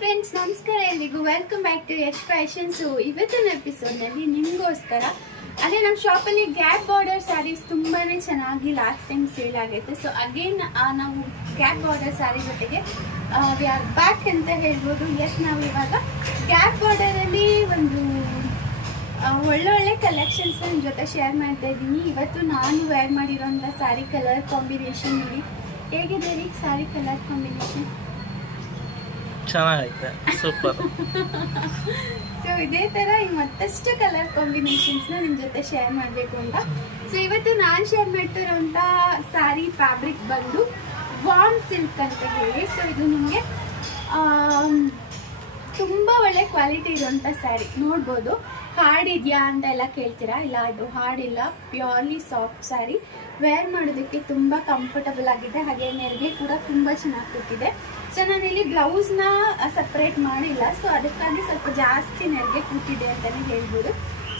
Friends, ನಮಸ್ಕಾರ ಎಲ್ರಿಗೂ. Welcome back to Yash fashion. So ಇವತ್ತಿನ ಎಪಿಸೋಡ್ನಲ್ಲಿ ನಿಮಗೋಸ್ಕರ ಅದೇ ನಮ್ಮ ಶಾಪಲ್ಲಿ ಗ್ಯಾಪ್ ಬಾರ್ಡರ್ ಸ್ಯಾರೀಸ್ ತುಂಬಾನೇ ಚೆನ್ನಾಗಿ ಲಾಸ್ಟ್ ಟೈಮ್ ಸೇಲ್ ಆಗೈತೆ. ಸೊ ಅಗೇನ್ ನಾವು ಗ್ಯಾಪ್ ಬಾರ್ಡರ್ ಸ್ಯಾರಿ ಜೊತೆಗೆ ವಿ ಆರ್ ಬ್ಯಾಕ್ ಅಂತ ಹೇಳ್ಬೋದು. ಎಸ್, ನಾವು ಇವಾಗ ಗ್ಯಾಪ್ ಬಾರ್ಡರಲ್ಲಿ ಒಂದು ಒಳ್ಳೊಳ್ಳೆ ಕಲೆಕ್ಷನ್ಸ್ ನಿಮ್ಮ ಜೊತೆ ಶೇರ್ ಮಾಡ್ತಾ ಇದ್ದೀನಿ. ಇವತ್ತು ನಾನು ವೇರ್ ಮಾಡಿರೋಂಥ ಸ್ಯಾರಿ ಕಲರ್ ಕಾಂಬಿನೇಷನ್ ನೋಡಿ. ಹೇಗಿದೆ ರೀ ಸ್ಯಾರಿ ಕಲರ್ ಕಾಂಬಿನೇಷನ್? ಚೆನ್ನಾಗೈತೆ, ಸೂಪರ್. ಸೊ ಇದೇ ತರ ಮತ್ತಷ್ಟು ಕಲರ್ ಕಾಂಬಿನೇಷನ್ಸ್ ನಿಮ್ ಜೊತೆ ಶೇರ್ ಮಾಡ್ಬೇಕು ಅಂತ. ಸೊ ಇವತ್ತು ನಾನ್ ಶೇರ್ ಮಾಡ್ತಾ ಇರೋಂತ ಸ್ಯಾರಿ ಫ್ಯಾಬ್ರಿಕ್ ಬಂದು ವಾರ್ಮ್ ಸಿಲ್ಕ್ ಅಂತ ಹೇಳಿ. ಸೊ ಇದು ನಿಮ್ಗೆ ತುಂಬಾ ಒಳ್ಳೆ ಕ್ವಾಲಿಟಿ ಇರುವಂತ ಸ್ಯಾರಿ ನೋಡ್ಬೋದು. ಹಾರ್ಡ್ ಇದೆಯಾ ಅಂತ ಎಲ್ಲ ಕೇಳ್ತೀರಾ, ಇಲ್ಲ ಇದು ಹಾರ್ಡ್ ಇಲ್ಲ, ಪ್ಯೂರ್ಲಿ ಸಾಫ್ಟ್ ಸ್ಯಾರಿ. ವೇರ್ ಮಾಡೋದಕ್ಕೆ ತುಂಬಾ ಕಂಫರ್ಟಬಲ್ ಆಗಿದೆ, ಹಾಗೆ ನೆರಿಗೆ ಕೂಡ ತುಂಬಾ ಚೆನ್ನಾಗಿ ಕೊಟ್ಟಿದೆ. ಸೊ ನಾನಿಲ್ಲಿ ಬ್ಲೌಸ್ನ ಸಪ್ರೇಟ್ ಮಾಡಿಲ್ಲ, ಸೊ ಅದಕ್ಕಾಗಿ ಸ್ವಲ್ಪ ಜಾಸ್ತಿ ನೆರಿಗೆ ಕೂತಿದೆ ಅಂತಲೇ ಹೇಳ್ಬೋದು.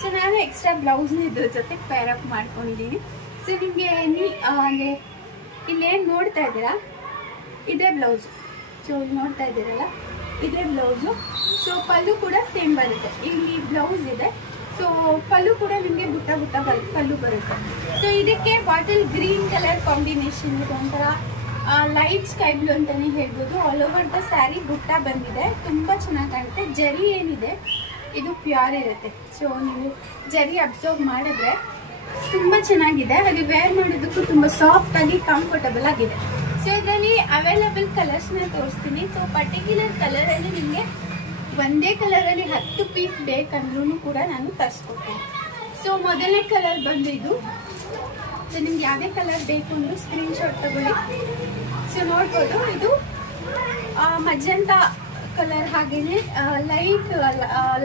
ಸೊ ನಾನು ಎಕ್ಸ್ಟ್ರಾ ಬ್ಲೌಸ್ನ ಇದ್ರ ಜೊತೆ ಪೇರ್ ಅಪ್ ಮಾಡ್ಕೊಂಡಿದ್ದೀನಿ. ಸೊ ನಿಮಗೆ ಅಂದರೆ ಇಲ್ಲೇನು ನೋಡ್ತಾ ಇದ್ದೀರಾ, ಇದೇ ಬ್ಲೌಸ್. ಸೊ ಇಲ್ಲಿ ನೋಡ್ತಾ ಇದ್ದೀರಲ್ಲ, ಇದೇ ಬ್ಲೌಸು. ಸೊ ಪಲ್ಲು ಕೂಡ ಸೇಮ್ ಬರುತ್ತೆ. ಇಲ್ಲಿ ಬ್ಲೌಸ್ ಇದೆ, ಸೊ ಪಲ್ಲು ಕೂಡ ನಿಮಗೆ ಬುಟ್ಟ ಬುಟ್ಟ ಪಲ್ಲು ಬರುತ್ತೆ. ಸೊ ಇದಕ್ಕೆ ಬಾಟಲ್ ಗ್ರೀನ್ ಕಲರ್ ಕಾಂಬಿನೇಷನ್ ಇದೆ, ಒಂಥರ ಲೈಟ್ ಸ್ಕೈ ಬ್ಲೂ ಅಂತಾನೆ ಹೇಳ್ಬೋದು. ಆಲ್ ಓವರ್ ದ ಸ್ಯಾರಿ ಬುಟ್ಟ ಬಂದಿದೆ, ತುಂಬಾ ಚೆನ್ನಾಗಿ ಕಾಣುತ್ತೆ. ಜರಿ ಏನಿದೆ ಇದು ಪ್ಯೂರ್ ಇರುತ್ತೆ. ಸೊ ನೀವು ಜರಿ ಅಬ್ಸರ್ವ್ ಮಾಡಿದ್ರೆ ತುಂಬಾ ಚೆನ್ನಾಗಿದೆ, ಹಾಗೆ ವೇರ್ ಮಾಡೋದಕ್ಕೂ ತುಂಬಾ ಸಾಫ್ಟ್ ಆಗಿ ಕಂಫರ್ಟಬಲ್ ಆಗಿದೆ. ಸೊ ಇದರಲ್ಲಿ ಅವೈಲೇಬಲ್ ಕಲರ್ಸ್ನ ತೋರಿಸ್ತೀನಿ. ಸೊ ಪರ್ಟಿಕ್ಯುಲರ್ ಕಲರಲ್ಲಿ ನಿಮಗೆ ಒಂದೇ ಕಲರಲ್ಲಿ 10 ಪೀಸ್ ಬೇಕಂದ್ರೂ ಕೂಡ ನಾನು ತರಿಸ್ಕೊಡ್ತೀನಿ. ಸೊ ಮೊದಲನೇ ಕಲರ್ ಬಂದು ಇದು. ಸೊ ನಿಮ್ಗೆ ಯಾವುದೇ ಕಲರ್ ಬೇಕು ಅಂದ್ರೂ ಸ್ಕ್ರೀನ್ ಶಾಟ್ ತಗೊಳ್ಳಿ. ಸೊ ನೋಡ್ಬೋದು, ಇದು ಮಜಂತಾ ಕಲರ್, ಹಾಗೇನೆ ಲೈಟ್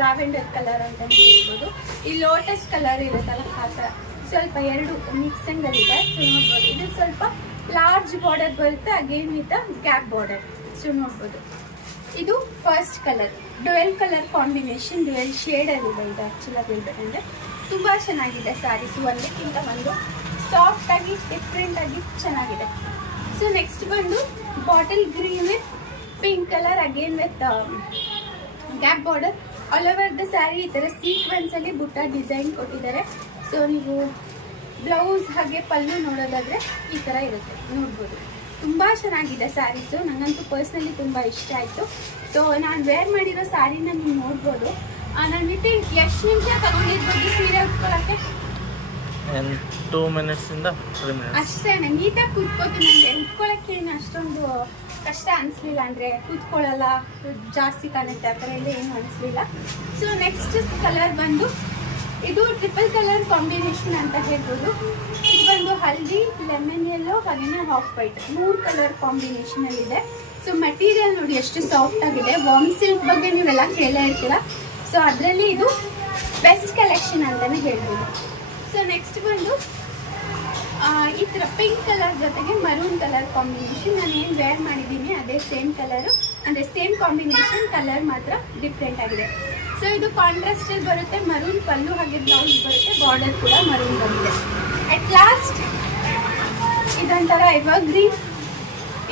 ಲ್ಯಾವೆಂಡರ್ ಕಲರ್ ಅಂತ ಹೇಳ್ಬೋದು. ಈ ಲೋಟಸ್ ಕಲರ್ ಇರುತ್ತಲ್ಲ ಆ ಥರ ಸ್ವಲ್ಪ ಎರಡು ಮಿಕ್ಸಿಂಗ್ ಅಲ್ಲಿ ಇದೆ. ಸೊ ನೋಡ್ಬೋದು, ಇದು ಸ್ವಲ್ಪ ಲಾರ್ಜ್ ಬಾರ್ಡರ್ ಬರುತ್ತೆ, again with gap border. So ನೋಡ್ಬೋದು, ಇದು first colour. Dual colour combination, dual shade ಅಲ್ಲಿ ಇದೆ. ಇದು ಆಕ್ಚುಲ್ ಆಗಿ ಹೇಳ್ಬೇಕಂದ್ರೆ ತುಂಬಾ ಚೆನ್ನಾಗಿದೆ ಸ್ಯಾರೀಸ್, ಒಂದಕ್ಕಿಂತ ಒಂದು ಸಾಫ್ಟ್ ಆಗಿ ಡಿಫ್ರೆಂಟ್ ಆಗಿ ಚೆನ್ನಾಗಿದೆ. ಸೊ ನೆಕ್ಸ್ಟ್ ಬಂದು bottle green with pink colour, again with gap border. All over the sari ಈ ತರ ಸೀಕ್ವೆನ್ಸ್ ಅಲ್ಲಿ ಬುಟ್ಟ ಡಿಸೈನ್ ಕೊಟ್ಟಿದ್ದಾರೆ. ಸೊ ನೀವು ಬ್ಲೌಸ್ ಹಾಗೆ ಪಲ್ಲು ನೋಡೋದಾದ್ರೆ ಈ ತರ ಇರುತ್ತೆ, ನೋಡ್ಬೋದು. ತುಂಬಾ ಚೆನ್ನಾಗಿದೆ ಸ್ಯಾರೀಸು, ನನಗಂತೂ ಪರ್ಸ್ನಲಿ ತುಂಬಾ ಇಷ್ಟ ಆಯ್ತು. ಸೊ ನಾನು ವೇರ್ ಮಾಡಿರೋ ಸ್ಯಾರಿನ ನೀವು ನೋಡ್ಬೋದು. ನಾನು ನಿಟ್ಟಿಂಗ್ ಎಷ್ಟು ನಿಮಿಷ ತಗೊಂಡಿರ್ಬೋದು ಸೀರೆ ಉಟ್ಕೊಳ್ಳೋಕ್ಕೆ? 2 ಮಿನಿಟ್ಸ್ ಇಂದ 3 ಮಿನಿಟ್ಸ್ ಅಷ್ಟೇ. ನೀಟಾಗಿ ಕೂತ್ಕೋತೀನಿ, ನನಗೆ ಉಟ್ಕೊಳ್ಳೋಕ್ಕೆ ಏನು ಅಷ್ಟೊಂದು ಕಷ್ಟ ಅನಿಸ್ಲಿಲ್ಲ. ಅಂದರೆ ಕೂತ್ಕೊಳ್ಳಲ್ಲ, ಜಾಸ್ತಿ ಕಾಣುತ್ತೆ ಆ ಥರ ಎಲ್ಲ ಏನು ಅನಿಸ್ಲಿಲ್ಲ. ಸೊ ನೆಕ್ಸ್ಟ್ ಕಲರ್ ಬಂದು ಇದು ಟ್ರಿಪಲ್ ಕಲರ್ ಕಾಂಬಿನೇಷನ್ ಅಂತ ಹೇಳ್ಬೋದು. ಇದು ಬಂದು ಹಲ್ದಿ, ಲೆಮನ್ ಯೆಲ್ಲೋ, ಹಾಗೆಯೇ ಹಾಫ್ ವೈಟ್, 3 ಕಲರ್ ಕಾಂಬಿನೇಷನ್ ಅಲ್ಲಿ ಇದೆ. ಸೊ ಮೆಟೀರಿಯಲ್ ನೋಡಿ ಎಷ್ಟು ಸಾಫ್ಟ್ ಆಗಿದೆ. ವಾರ್ಮ್ ಸಿಲ್ಕ್ ಬಗ್ಗೆ ನೀವೆಲ್ಲ ಕೇಳೇ ಇರ್ತೀರಾ. ಸೊ ಅದರಲ್ಲಿ ಇದು ಬೆಸ್ಟ್ ಕಲೆಕ್ಷನ್ ಅಂತಾನೆ ಹೇಳ್ಬೋದು. ಸೊ ನೆಕ್ಸ್ಟ್ ಬಂದು ಈ ಥರ ಪಿಂಕ್ ಕಲರ್ ಜೊತೆಗೆ ಮರೂನ್ ಕಲರ್ ಕಾಂಬಿನೇಷನ್. ನಾನು ಏನು ವೇರ್ ಮಾಡಿದ್ದೀನಿ ಅದೇ ಸೇಮ್ ಕಲರು, ಅಂದರೆ ಸೇಮ್ ಕಾಂಬಿನೇಷನ್, ಕಲರ್ ಮಾತ್ರ ಡಿಫ್ರೆಂಟ್ ಆಗಿದೆ. ಸೊ ಇದು ಕಾಂಟ್ರಾಸ್ಟ್ ಅಲ್ಲಿ ಬರುತ್ತೆ, ಮರೂನ್ ಪಲ್ಲು ಹಾಗೆ ಬ್ಲೌಸ್ ಬರುತ್ತೆ, ಬಾರ್ಡರ್ ಕೂಡ ಮರೂನ್ ಬಂದಿದೆ. ಅಟ್ ಲಾಸ್ಟ್ ಇದೊಂಥರ ಎವರ್ ಗ್ರೀನ್,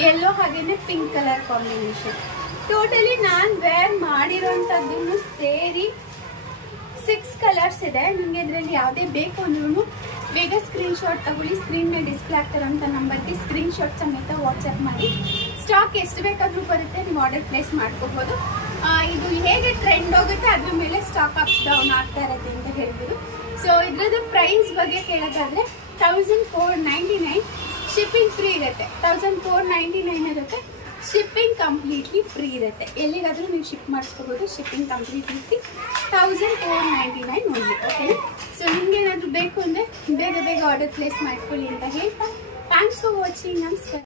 ಯೆಲ್ಲೋ ಹಾಗೇನೆ ಪಿಂಕ್ ಕಲರ್ ಕಾಂಬಿನೇಷನ್. ಟೋಟಲಿ ನಾನು ವೇರ್ ಮಾಡಿರೋಂಥದ್ದನ್ನು ಸೇರಿ 6 ಕಲರ್ಸ್ ಇದೆ. ನಿಮಗೆ ಇದರಲ್ಲಿ ಯಾವುದೇ ಬೇಕು ಅಂದ್ರೂ ಬೇಗ ಸ್ಕ್ರೀನ್ ಶಾಟ್ ತಗೊಳ್ಳಿ. ಸ್ಕ್ರೀನ್ ಮೇಲೆ ಡಿಸ್ಪ್ಲೇ ಆಗ್ತಾರಂಥ ನಂಬರ್ಗೆ ಸ್ಕ್ರೀನ್ ಶಾಟ್ ಸಮೇತ ವಾಟ್ಸಪ್ ಮಾಡಿ. ಸ್ಟಾಕ್ ಎಷ್ಟು ಬೇಕಾದರೂ ಬರುತ್ತೆ, ನೀವು ಆರ್ಡರ್ ಪ್ಲೇಸ್ ಮಾಡ್ಕೋಬೋದು. ಇದು ಹೇಗೆ ಟ್ರೆಂಡ್ ಹೋಗುತ್ತೆ ಅದ್ರ ಮೇಲೆ ಸ್ಟಾಕ್ ಅಪ್ ಡೌನ್ ಆಗ್ತಾ ಇರುತ್ತೆ ಅಂತ ಹೇಳ್ಬೋದು. ಸೊ ಇದ್ರದ್ದು ಪ್ರೈಸ್ ಬಗ್ಗೆ ಕೇಳೋದಾದ್ರೆ 1499, ಶಿಪ್ಪಿಂಗ್ ಫ್ರೀ ಇರುತ್ತೆ. 1499 ಇರುತ್ತೆ, ಶಿಪ್ಪಿಂಗ್ ಕಂಪ್ಲೀಟ್ಲಿ ಫ್ರೀ ಇರುತ್ತೆ. ಎಲ್ಲಿಗಾದರೂ ನೀವು ಶಿಪ್ ಮಾಡಿಸ್ಕೋಬೋದು, shipping completely free. 1499 only. Okay, so ನಿಮ್ಗೆ ಏನಾದರೂ ಬೇಕು ಅಂದರೆ ಬೇಗ ಬೇಗ ಆರ್ಡರ್ ಪ್ಲೇಸ್ ಮಾಡ್ಕೊಳ್ಳಿ ಅಂತ ಹೇಳ್ತಾ ಥ್ಯಾಂಕ್ಸ್ ಫಾರ್ ವಾಚಿಂಗ್. ನಮಸ್ಕಾರ.